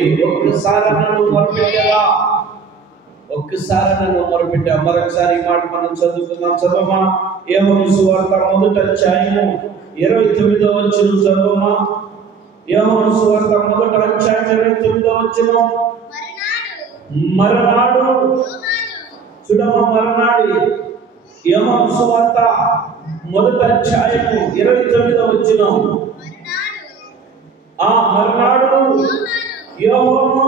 ఒక్కసారి నన్ను మొరపెట్టావా? ఒక్కసారి నన్ను మొరపెట్టా. మరొకసారి ఈ మాట మనం చదువుకుందాం. చదవమా. యోహాను సువార్త 1వ అధ్యాయము 29వ వచనం చదవమా. యోహాను సువార్త 1వ అధ్యాయం 29వ వచనం. మరనాడు చూడమా, మరనాడు యోహాను సువార్త 1వ అధ్యాయము 29వ వచనం. మరనాడు యోహాను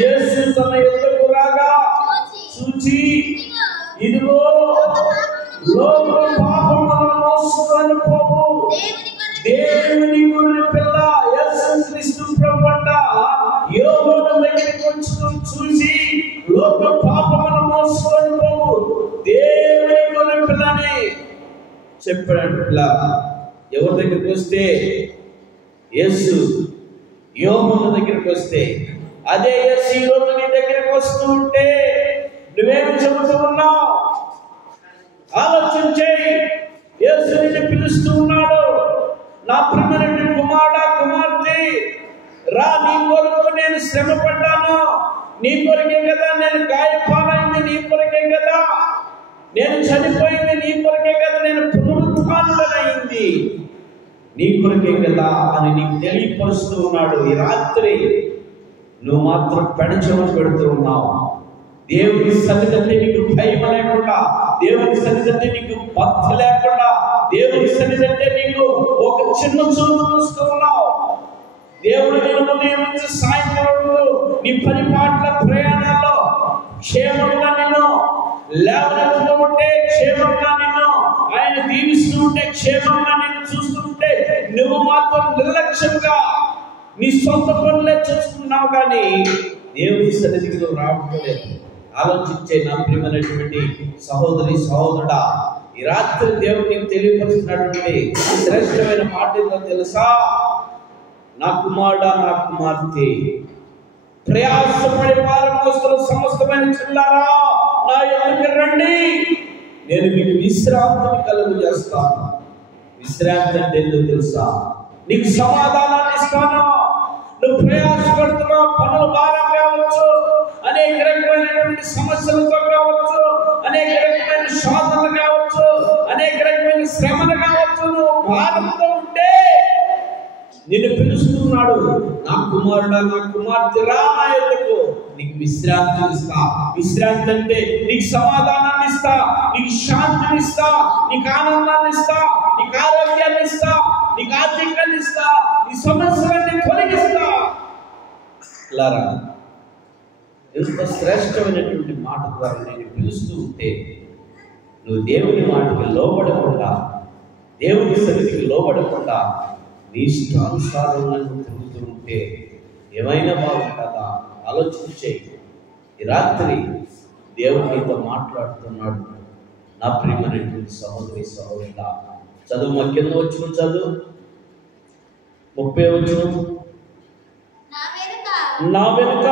యేసు తన యొద్దకు రాగా చూచి, ఇదిగో లోక పాపములను మోసుకొని పోవు దేవుని గొర్రె పిల్ల యేసుక్రీస్తు ప్రభువట యోహాను దగ్గరికి వచ్చి చూసి, లోక పాపములను మోసుకొని పోవు దేవుని గొర్రె పిల్లని చెప్పాడు. ఎవరి దగ్గరికి వస్తే? యేసు యోహాను దగ్గరికి వస్తే, అదే యేసు ఈ రోజు నీ దగ్గరికి వస్తూ ఉంటే నువ్వేమి చెబుతూ ఉన్నావు? ఆలోచించే. యేసు నిన్ను పిలుస్తూ ఉన్నాడు. నా ప్రియమైన కుమారుడా, కుమార్తె, రా, నీ కొరకు నేను శ్రమ పడ్డాను, నీ కొరకే కదా నేను గాయపాలైంది, నీ కొరకే కదా నేను చనిపోయింది, నీ కొరకే కదా నేను పునరుత్థానుడనైంది, నీ కొరకే కదా అని నీకు తెలియపరుస్తూ ఉన్నాడు. ఈ రాత్రి నువ్వు మాత్రం పెడచెవిన పెడుతూ ఉన్నావు. దేవుని సన్నిధి నీకు భయం లేకుండా, దేవుని సన్నిధి నీకు భక్తి లేకుండా, దేవుని సన్నిధి నీకు ఒక చిన్న చూపు చూస్తూ ఉన్నావు. దేవుడు నేను ఉదయం నుంచి సాయంత్రం నీ పని పాటల ప్రయాణాల్లో క్షేమంగా నిన్ను లేవనెత్తుతూ ఉంటే, క్షేమంగా నిన్ను ఆయన దీవిస్తూ ఉంటే, క్షేమంగా నిన్ను చూస్తుంటే నువ్వు మాత్రం నిర్లక్ష్యంగా నీ సొంత పనులే చూసుకున్నావు, కానీ దేవుని సన్నిధికి నువ్వు రావట్లేదు. ఆలోచించే నా ప్రియమైనటువంటి సహోదరి, సహోదరుడా, ఈ రాత్రి దేవుడు నీకు తెలియపరుస్తున్నటువంటి శ్రేష్టమైన మాట ఏంటో తెలుసా? నా కుమారుడా, నా కుమార్తె, ప్రయాసపడి భారం మోస్తున్న సమస్తమైన చిల్లారా, నా యొద్దకు రండి, నేను మీకు విశ్రాంతిని కలుగు చేస్తాను. విశ్రాంతి అంటే ఏంటో తెలుసా? నీకు సమాధానాన్ని ఇస్తాను. నువ్వు ప్రయాసపడుతున్న పనుల భారం కావచ్చు, అనేక రకమైనటువంటి సమస్యలతో కావచ్చు, అనేక రకమైన శోధనలు కావచ్చు, అనేక రకమైన శ్రమలు కావచ్చు, నువ్వు భారంతో ఉంటే నిన్ను పిలుస్తున్నాడు. నా కుమారుడా, నా కుమార్తె, రా నా యొద్దకు, నీకు విశ్రాంతిని ఇస్తా. విశ్రాంతి అంటే నీకు సమాధానాన్ని ఇస్తా, నీకు శాంతిని ఇస్తా, నీకు ఆనందాన్ని ఇస్తా, నీకు ఆరోగ్యాన్ని ఇస్తా, నీకు ఆర్థికాన్ని ఇస్తా, నీ సమస్యలన్నీ తొలగిస్తా. లారా, ఎంత శ్రేష్టమైనటువంటి మాట ద్వారా నేను పిలుస్తూ ఉంటే నువ్వు దేవుని మాటకి లోబడకుండా, దేవుని సన్నిధికి లోబడకుండా నీ ఇష్టానుసారంగా నువ్వు తిరుగుతూ ఉంటే ఏమైనా బాగుంటుందా? ఆలోచించే. ఈ రాత్రి దేవుడు నీతో మాట్లాడుతున్నాడు. నా ప్రియమైనటువంటి సహోదరి, సహోదరుడా, చదువు. మా కింద వచ్చిన చదువు 30వ వచనం. నా వెనుక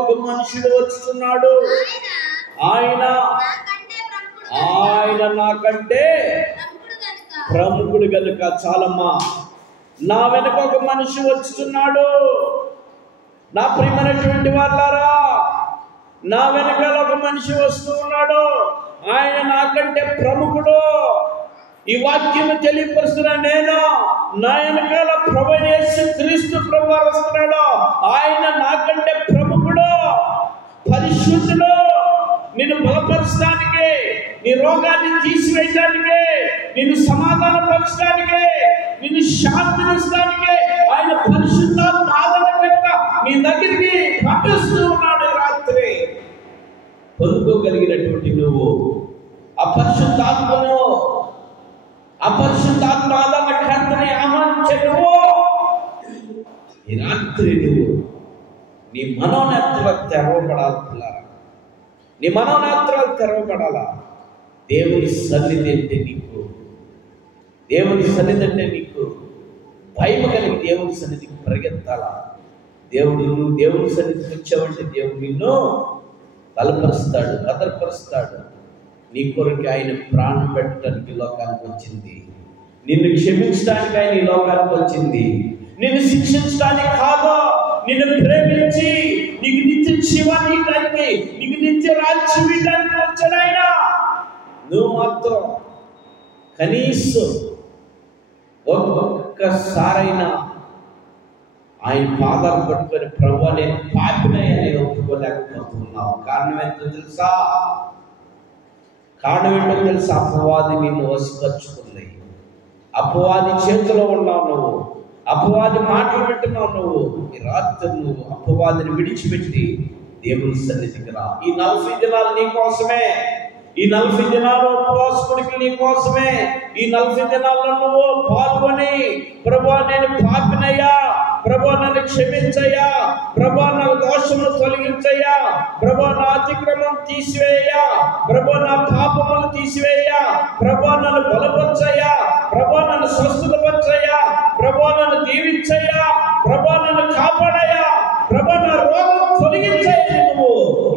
ఒక మనుషుడు వచ్చుచున్నాడు, ఆయన నాకంటే ప్రముఖుడు గనుక. చాలమ్మా. నా వెనుక ఒక మనిషి వచ్చుచున్నాడు. నా ప్రియమైనటువంటి వాళ్ళారా, నా వెనకాల ఒక మనిషి వస్తూ ఉన్నాడు, ఆయన నాకంటే ప్రముఖుడు. ఈ వాక్యం తెలియపరుస్తున్నా నేను. నా వెనకాల ప్రభువైన యేసుక్రీస్తు ప్రభువు వస్తున్నాడు. ఆయన నాకంటే ప్రముఖుడు, పరిశుద్ధుడు. నిన్ను బలపరచడానికే, నీ రోగాన్ని తీసివేయడానికే, నిన్ను సమాధానపరచడానికే, నిన్ను శాంతినిస్తానికే ఆయన పరిశుద్ధాత్మ ఆదరణకర్త నీ దగ్గరికి పంపిస్తూ ఉన్నాడు. రాత్రి పొందుకోగలిగినటువంటి నువ్వు అపరిశుద్ధాత్మను, అపరిశుద్ధాత్మ ఆదరణకర్తని ఆహ్వానించే నువ్వు ఈ రాత్రి నువ్వు నీ మనోనేత్రాలు తెరవబడాలి. నీ మనోనేత్రాలు తెరవబడాలా? దేవుని సన్నిధి అంటే నీకు, దేవుని సన్నిధి అంటే నీకు భయం కలిగి దేవుని సన్నిధికి పరిగెత్తాలా? నువ్వు దేవుని సన్నిధికి వచ్చావంటే దేవుడు నిన్ను బలపరుస్తాడు, భద్రపరుస్తాడు. నీ కొరకు ఆయన ప్రాణం పెట్టడానికి లోకానికి వచ్చింది, నిన్ను క్షమించడానికి ఆయన ఈ లోకానికి వచ్చింది, నిన్ను శిక్షించడానికి కాదు, నిన్ను ప్రేమించి నీకు నిత్య జీవాన్ని ఇవ్వడానికి, నీకు నిత్య రాజ్యం ఇవ్వడానికి వచ్చాడు ఆయన. నువ్వు మాత్రం కనీసం ఒక్కసారైనా ఆయన పాదాలు పట్టుకొని ప్రభువా నేను పాపినని ఒప్పుకోలేకపోతున్నావు. కారణం ఏంటో తెలుసా? అపవాది నిన్ను వశపరుచుకుంది. అపవాది చేతిలో ఉన్నావు నువ్వు, అపవాది మాటలు వింటున్నావు నువ్వు. ఈ రాత్రి నువ్వు అపవాదిని విడిచిపెట్టి దేవుని సన్నిధికి రా. ఈ 40 దినాలు నీ కోసమే, ఈ 40 దినాలు ఉపవాసకుడికి నీ కోసమే. ఈ 40 దినాల్లో నువ్వు పాల్గొని ప్రభువా నేను పాపినయ్యా, ప్రభువా నన్ను క్షమించయ్యా, ప్రభువా నా దోషములు తొలగించయ్యా, ప్రభువా నా అతిక్రమం తీసివేయ్యా, ప్రభువా నా పాపములు తీసివేయ్యా, ప్రభువా నన్ను బలపరచయ్యా, ప్రభువా నన్ను స్వస్థతపరచయ్యా, ప్రభువా నన్ను దీవించయ్యా, ప్రభువా నన్ను కాపాడయ్యా, ప్రభువా నా రోగం తొలగించయ్యా. నువ్వు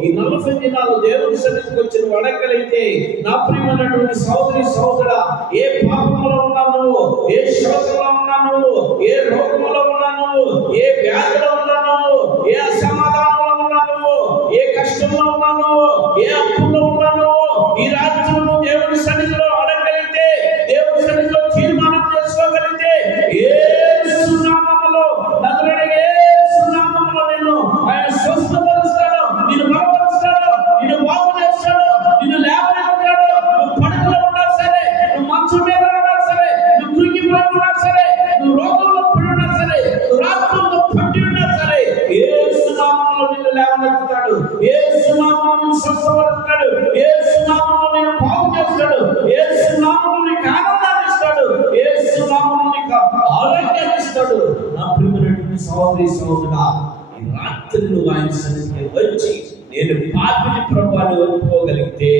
ఈ 40 దినాలు దేవుని సన్నిధికి వచ్చిన వడకలైతే నా ప్రియమైనటువంటి సహోదరి సహోదరా, ఏ పాపంలో ఉన్నా నువ్వు, ఏ శోధనలో ఉన్నా నువ్వు, ఏ రోగంలో ఉన్నా నువ్వు, ఏ వ్యాధిలో ఉన్నా నువ్వు, ఏ అసమాధానంలో ఉన్నా నువ్వు, ఏ కష్టంలో ఉన్నా నువ్వు, ఏ అప్పుల్లో ఉన్నా నువ్వు, ఈ రాత్రి నువ్వు దేవుని సన్నిధిలో అడగలిగితే, దేవుని సన్నిధిలో తీర్మానం చేసుకోగలిగితే, యేసు నామములో నజరేయుడైన యేసు నామములో నిన్ను ఆయన స్వస్థపరుస్తాడు, నిన్ను బలపరుస్తాడు, నిన్ను బాగు చేస్తాడు, నిన్ను లేవనెత్తాడు. నువ్వు పడకలో ఉన్నా సరే, నువ్వు మంచం మీద ఉన్నా సరే, నువ్వు కృంగిపోయి ఉన్నా సరే, నువ్వు రోగంలో పడి ఉన్నా సరే, నువ్వు రాత్రులతో పట్టి ఉన్నా సరే, యేసు నామములో నిన్ను లేవనెత్తుతాడు, యేసు నామములో స్వస్థపరుస్తాడు, యేసు నామములో నిన్ను బాగు చేస్తాడు, యేసు నామములో నీకు ఆనందాన్ని ఇస్తాడు, యేసు నామములో నీకు ఆరోగ్యాన్ని ఇస్తాడు. నా ప్రియమైనటువంటి సహోదరి సహోదరుడా, ఈ రాత్రి నువ్వు ఆయన సన్నిధికి వచ్చి నేను పాపిని ప్రభువుని ఒప్పుకోగలిగితే